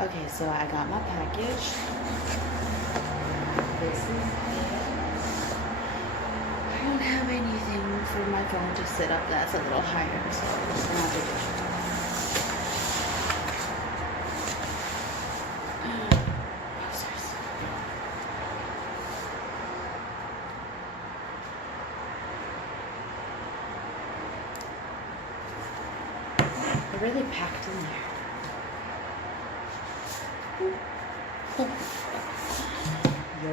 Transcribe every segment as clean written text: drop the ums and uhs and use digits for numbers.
Okay, so I got my package. This is it. I don't have anything for my phone to sit up that's a little higher, so I'm just gonna have to do it. They're really packed in there. Yo.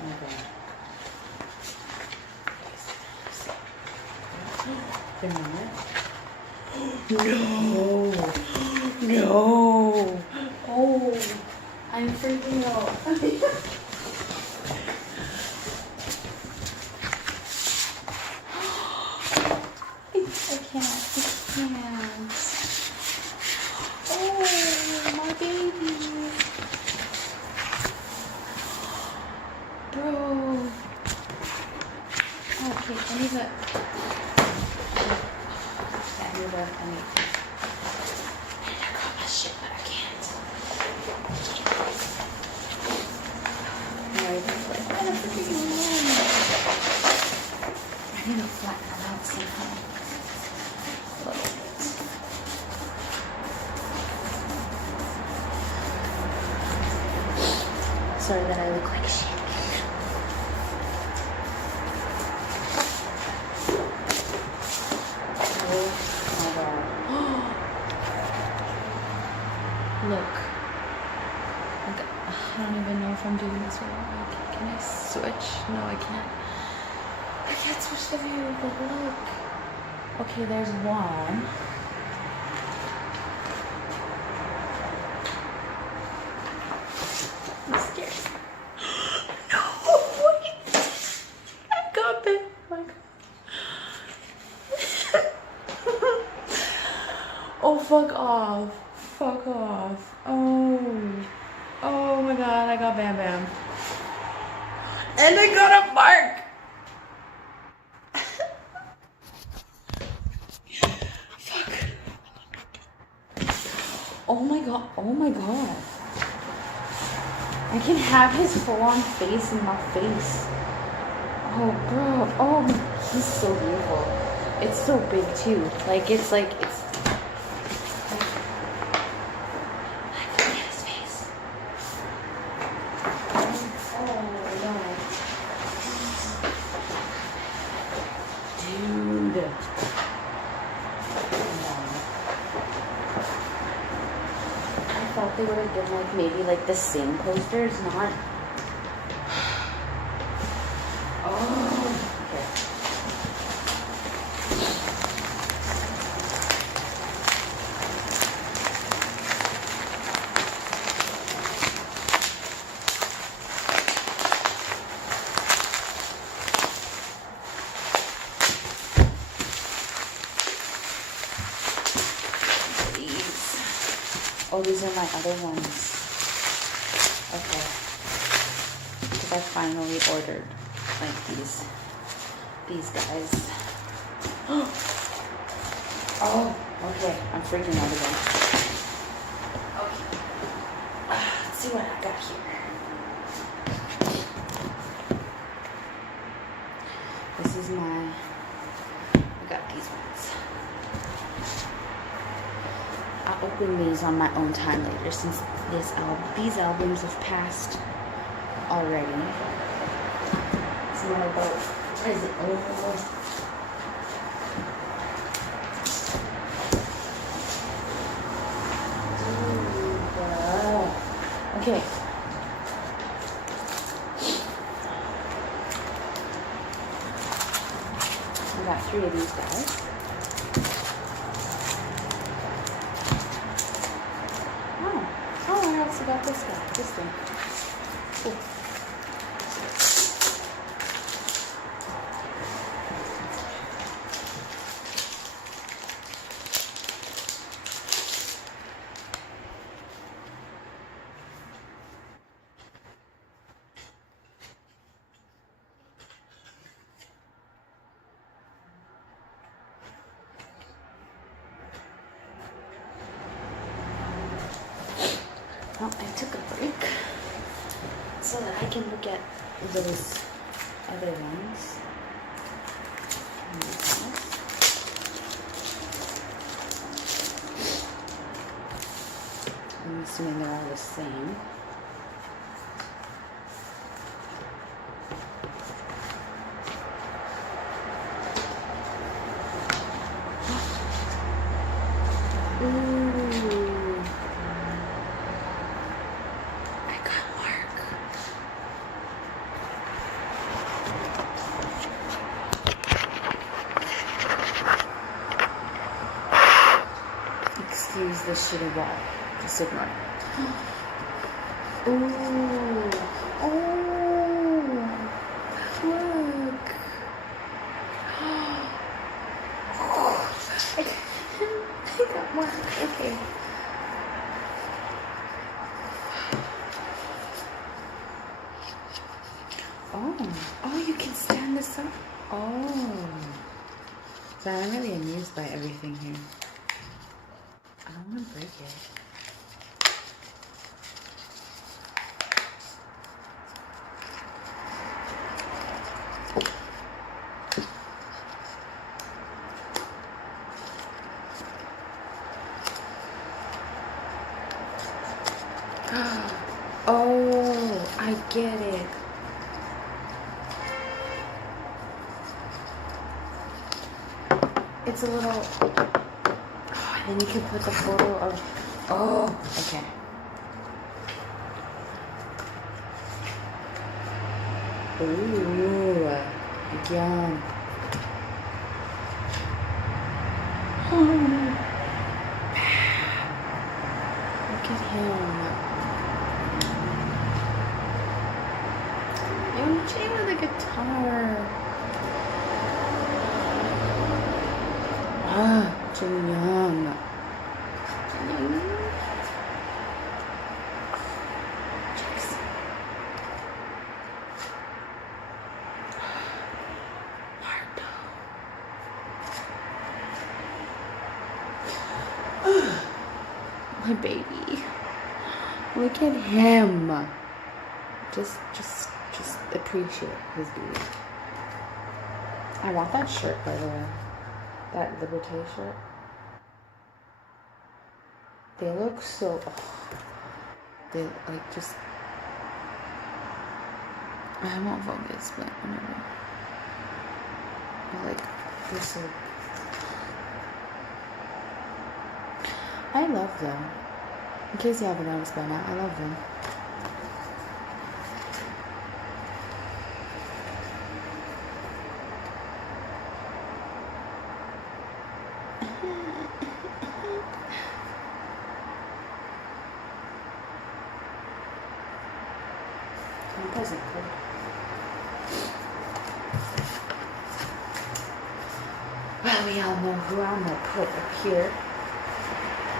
Oh my god. They're not? No. No. Oh, I'm freaking out. I can't. Oh, my baby. Bro. Okay, I need to. I need to grab my shit, but I can't. No, I need to flatten them out somehow. A little bit. Sorry that I look like shit. Look. I don't even know if I'm doing this right. Like, can I switch? No, I can't. I can't switch the view, but look. Okay, there's one. I'm scared. No, wait. I got it. Oh, fuck off. Fuck off. Oh my god, I got Bam Bam. And I got a Mark! Fuck. Oh my god, oh my god. I can have his full-on face in my face. Oh, bro. Oh, he's so beautiful. It's so big, too. Like, it's like, it's... They would have been like maybe like the same posters, not. Oh, okay. Oh, these are my other ones. Okay. Because I finally ordered like these guys. Oh, okay. I'm freaking out again. Okay. Let's see what I got here. This is I got these ones. I'll open these on my own time later since these albums have passed already. It's more about present. Okay. I got 3 of these guys. I also got this thing. Cool. took a break so that I can look at those other ones. I'm assuming they're all the same. Ooh. I got Mark. Excuse the shitty wall. Just ignore it. Ooh. Oh. Look. I got Mark. Okay. Oh, you can stand this up. Oh. So I'm really amused by everything here. I don't want to break it. Oh, I get it. It's a little, and then you can put the photo of, okay. Ooh, yum. Look at him. Young Jay with a guitar. Too young. Jackson. Marco. My baby. Look at him. Just appreciate his beauty. I want that shirt, by the way. That Liberté shirt. They look so. They like just. I won't focus, but whatever. Like, they're so. I love them. In case you haven't noticed by now, I love them. Well, we all know who I'm gonna put up here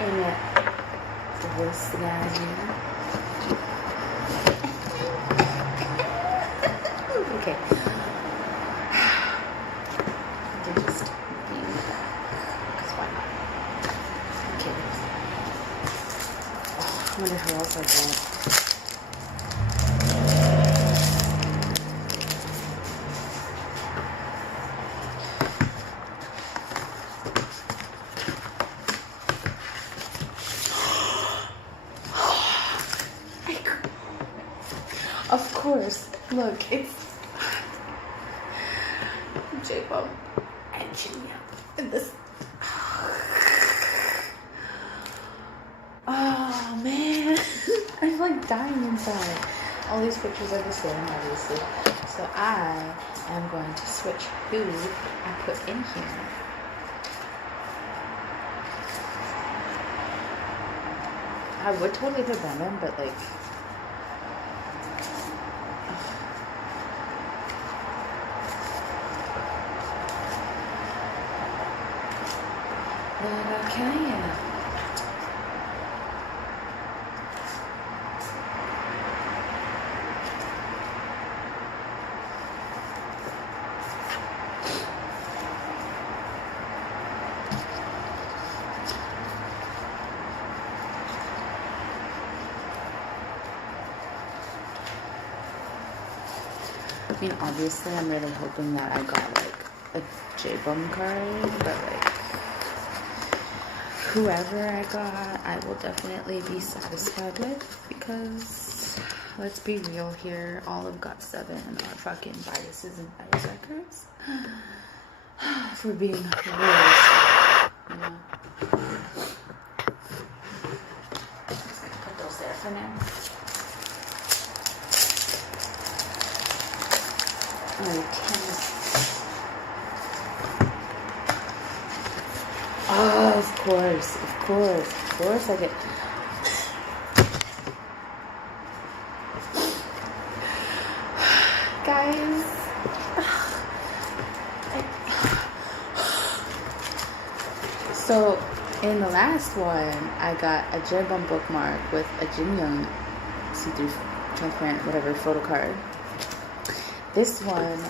in this guy here. Okay. They're just being because why not? Okay. I wonder who else I got. Of course, look, it's J-Pop and Julia in this. Oh man, I'm like dying inside. All these pictures are the same, obviously. So I am going to switch who I put in here. I would totally put Venom, but like. But okay. I mean, obviously, I'm really hoping that I got like a J-Bum card, but like whoever I got, I will definitely be satisfied with, because let's be real here, all of GOT7 are fucking biases and bias records. For being real, you know. Just gonna put those there for now. Oh, of course I get. Guys, so in the last one, I got a J-Bum bookmark with a Jin Young see-through transparent whatever photo card. This one,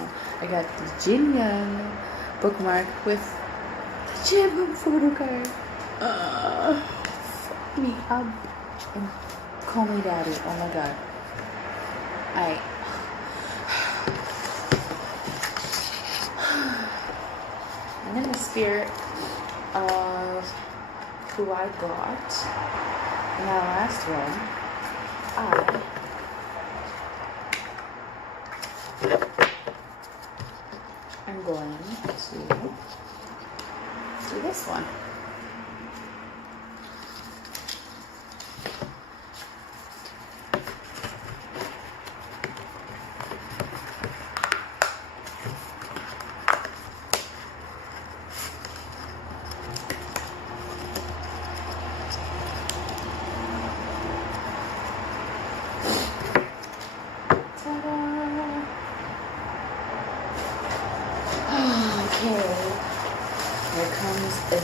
I got the Jin Young bookmark with the J-Bum photo card. Fuck me up and call me daddy. Oh my god. And in the spirit of who I got in that last one, I'm going to do this one.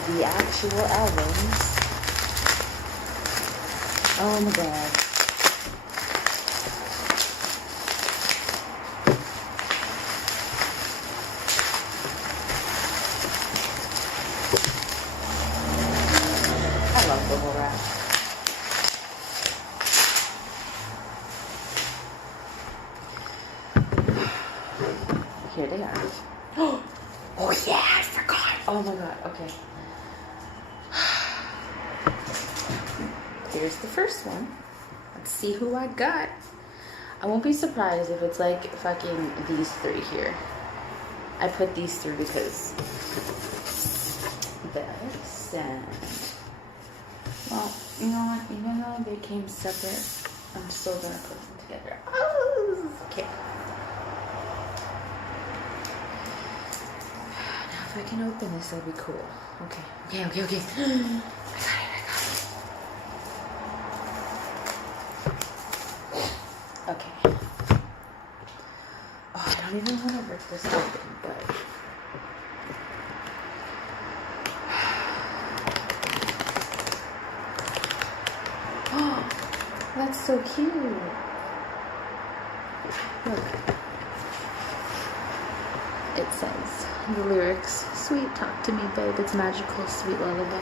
The actual albums. Oh my god. I love bubble wrap. Here they are. Oh yeah, I forgot. Oh my god, okay. Here's the first one. Let's see who I got. I won't be surprised if it's like fucking these three here. I put these three because this and, well, you know what? Even though they came separate, I'm still gonna put them together. Oh, okay. Now if I can open this, that'd be cool. Okay. I got it. Okay. Oh, I don't even want to rip this open, but oh, that's so cute. Look. It says the lyrics, "Sweet talk to me, babe. It's magical, sweet lullaby."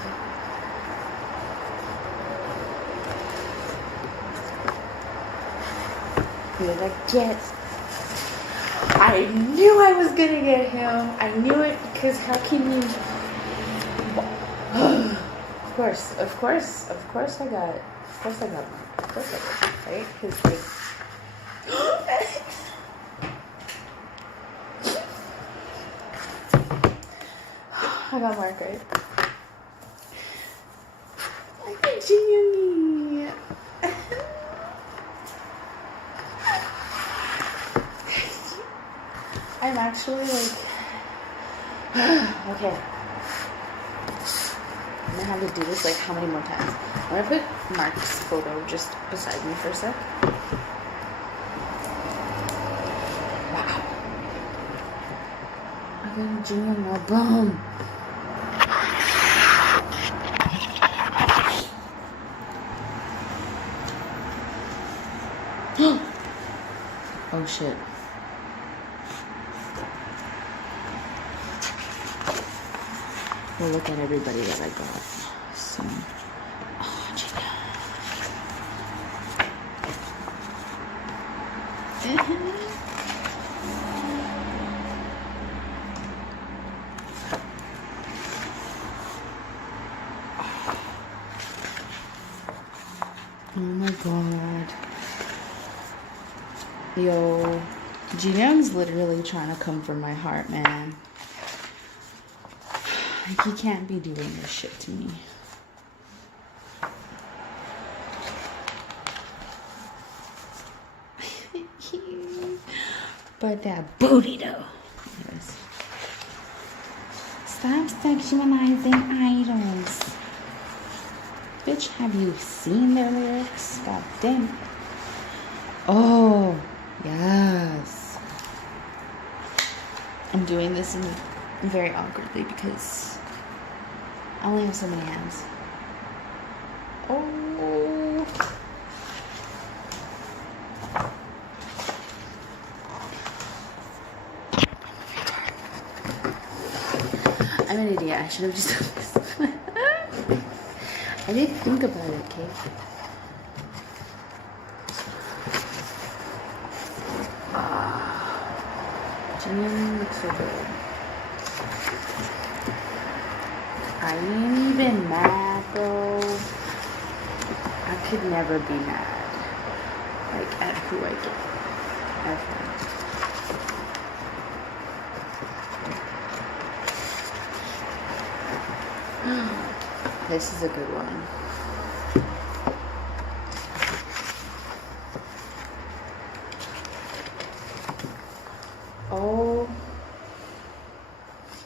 You're like, yes. I knew I was gonna get him. I knew it, because how can you? Of course I got. Of course I got one. Of course I did, right? Because like. I got Mark, right? I got Jin. I'm actually like, okay. I'm gonna have to do this like how many more times? I'm gonna put Mark's photo just beside me for a sec. Wow. I got a Jin album. Oh shit. We'll look at everybody that I got. So, oh, Gina. my god. Yo, Ji-Young's literally trying to come for my heart, man. Like, he can't be doing this shit to me. But that booty, though. Anyways. Stop sexualizing idols. Bitch, have you seen their lyrics? God damn it. Oh, yes. I'm doing this very awkwardly because I only have so many hands. Oh. I'm an idiot. I should have just done this. I didn't think about it, okay? Ji-Young looks so good. I ain't even mad, bro. I could never be mad. Like, at who I get. Ever. This is a good one.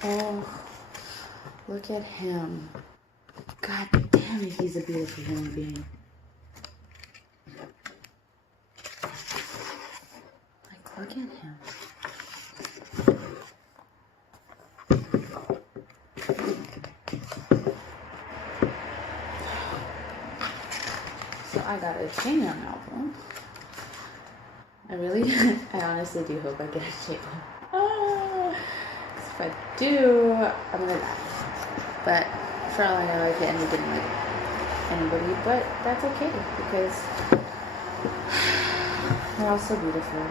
Oh, look at him. God damn it, he's a beautiful human being. Like, look at him. I got a Ji-Young album. I honestly do hope I get a Ji-Young. If I do, I'm gonna die. But for all I know, I could end up getting like anybody, but that's okay because they're all so beautiful.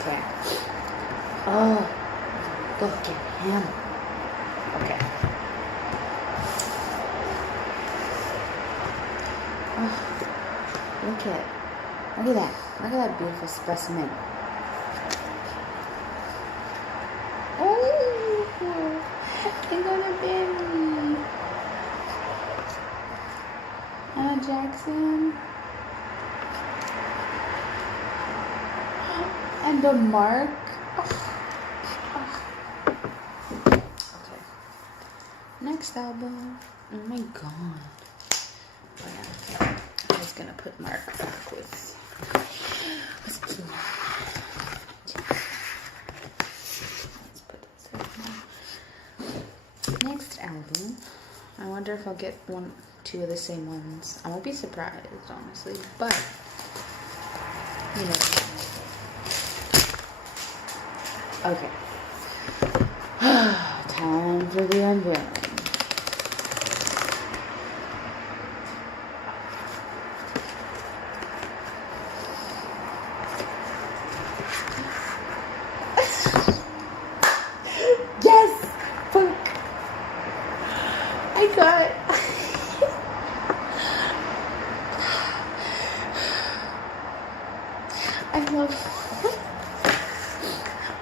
Okay. Oh, look at him. Okay. Look at that. Look at that beautiful specimen. Oh, they got a baby. Anna Jackson. And the mark. Okay. Next album. Oh my god. Oh, yeah. I was gonna put Mark back with Kina. Let's put this right now. Next album. I wonder if I'll get two of the same ones. I won't be surprised, honestly, but you know. Okay. Time for the unveiling.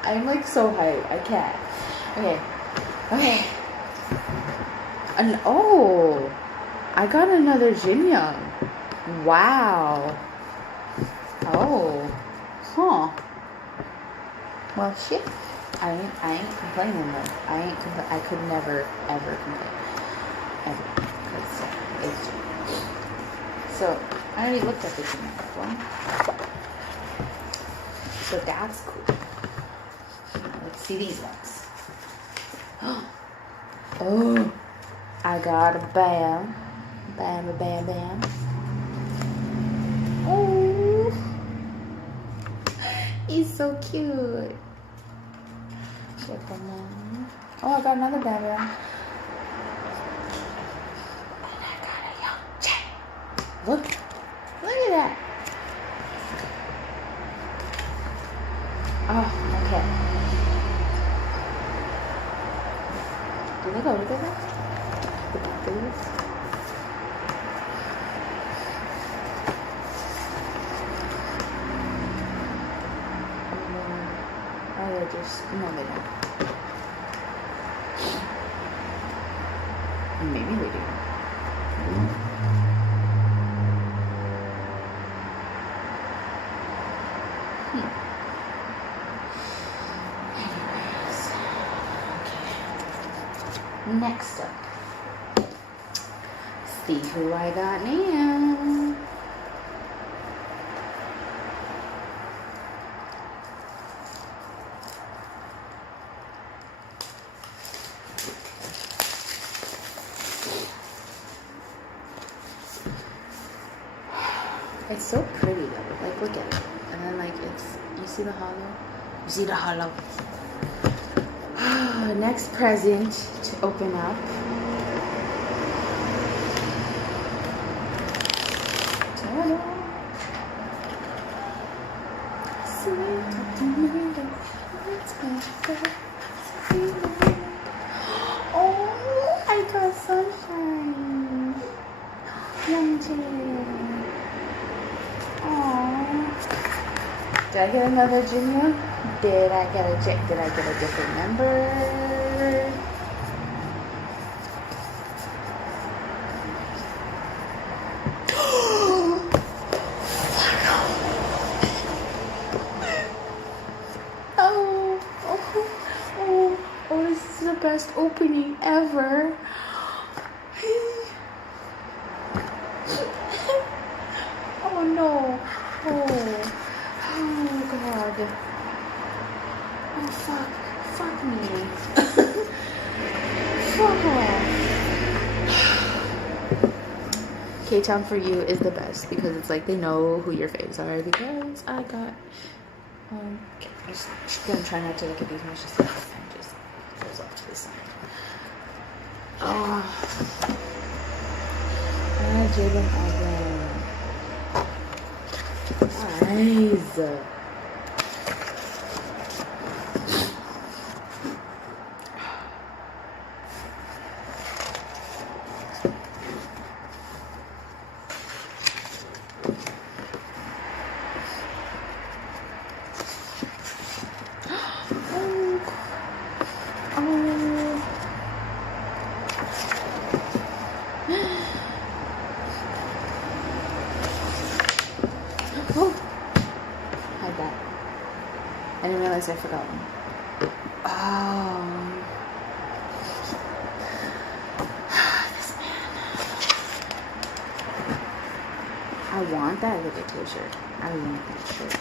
I'm like so hyped. I can't. Okay. And oh, I got another Ji-Young. Wow. Oh. Huh. Well, shit. I ain't complaining though. I could never ever complain. Ever. Because it's so I already looked at the Ji-Young one. So that's cool. Let's see these ones. Oh, I got a Bam. Bam, bam, bam. Oh, he's so cute. Oh, I got another Bam Bam. And I got a Young Jae. Look at that. Oh, okay. Do they go together? The back of these? just, no, they don't. Maybe they do. Anyways. Okay. Next up. See who I got now. It's so pretty though. Like, look at it. And then, like, it's, you see the hollow? You see the hollow? Next present to open up. Ta-da! Sweet tomato. Oh, I got sunshine. Yum chili. Did I get another Junior? Did I get a different number? Oh, this is the best opening ever. Oh no. Oh God. Oh fuck me. Fuck off. K-Town for You is the best because it's like they know who your faves are because I got I'm just gonna try not to look at these much, just like the pen just goes off to the side. Oh, Jaden again. Nice. I didn't realize I forgot one. This man. I want that little t-shirt. I want that shirt.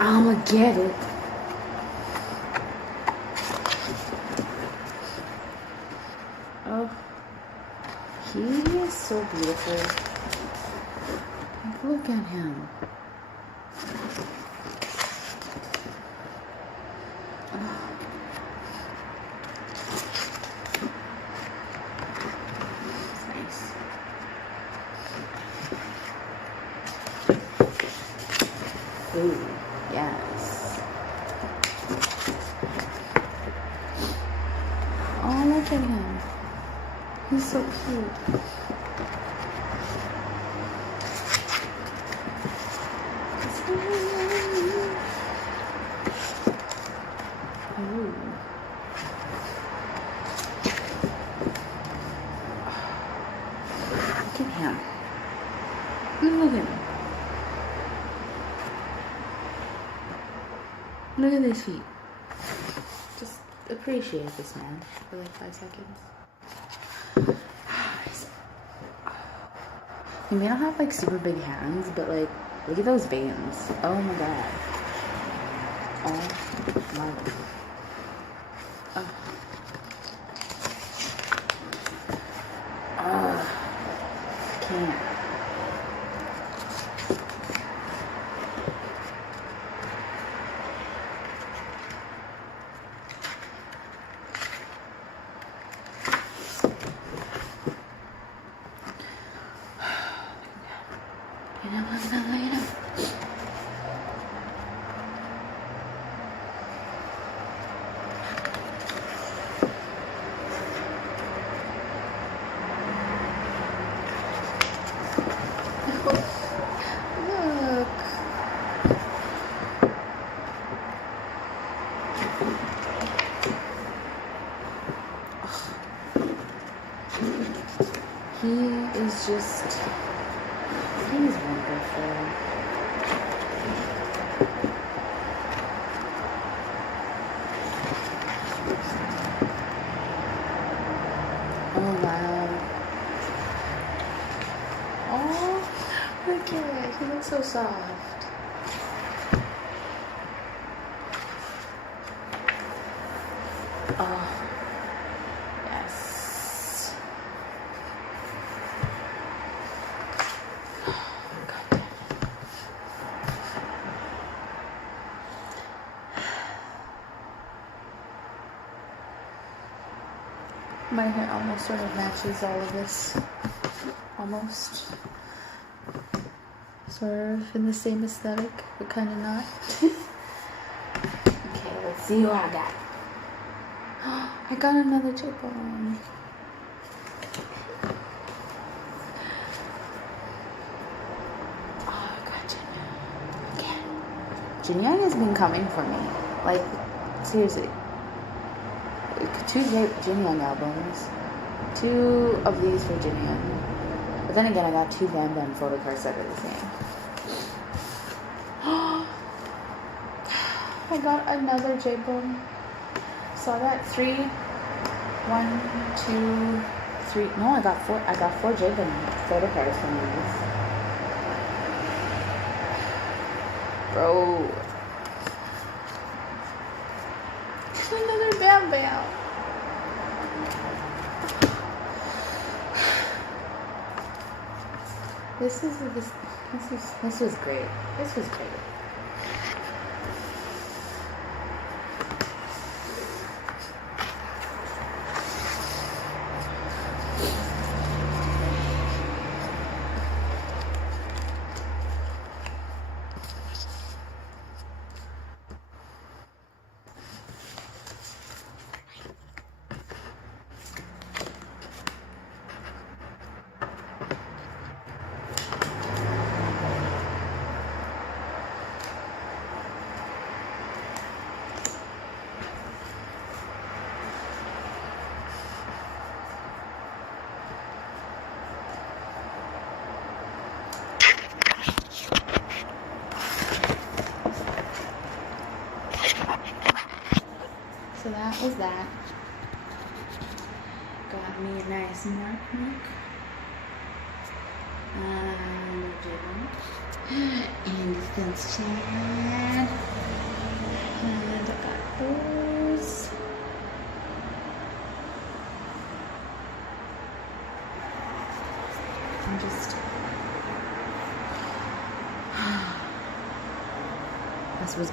I'ma get it. Oh, he is so beautiful. Look at him. Ooh, yes. Oh, look at him. He's so cute. Ooh. Look at him. Look at him. Look at his feet. Just appreciate this man for like 5 seconds. He may not have like super big hands, but like, look at those veins. Oh my god. Oh my god. Can't. he's wonderful. Oh, wow. Oh, look at it. He looks so soft. Oh, yes. God. My hair almost sort of matches all of this. Almost. Sort of in the same aesthetic, but kind of not. Okay, let's see what I got. I got another J-bone. Oh, I got Jin Young. Jin Young has been coming for me. Like, seriously. 2 Jin Young albums. 2 of these for Jin Young. But then again, I got 2 Bam Bam photo cards that are the same. I got another J-bone. Saw that 3, 1, 2, 3. No, I got 4. I got 4 J-bone photo cards from these. Bro. Another Bam Bam. This was great. This was great. So that was that. Got me a nice Mark Mark. And thanks, Chad. And I got those. I'm just. This was good.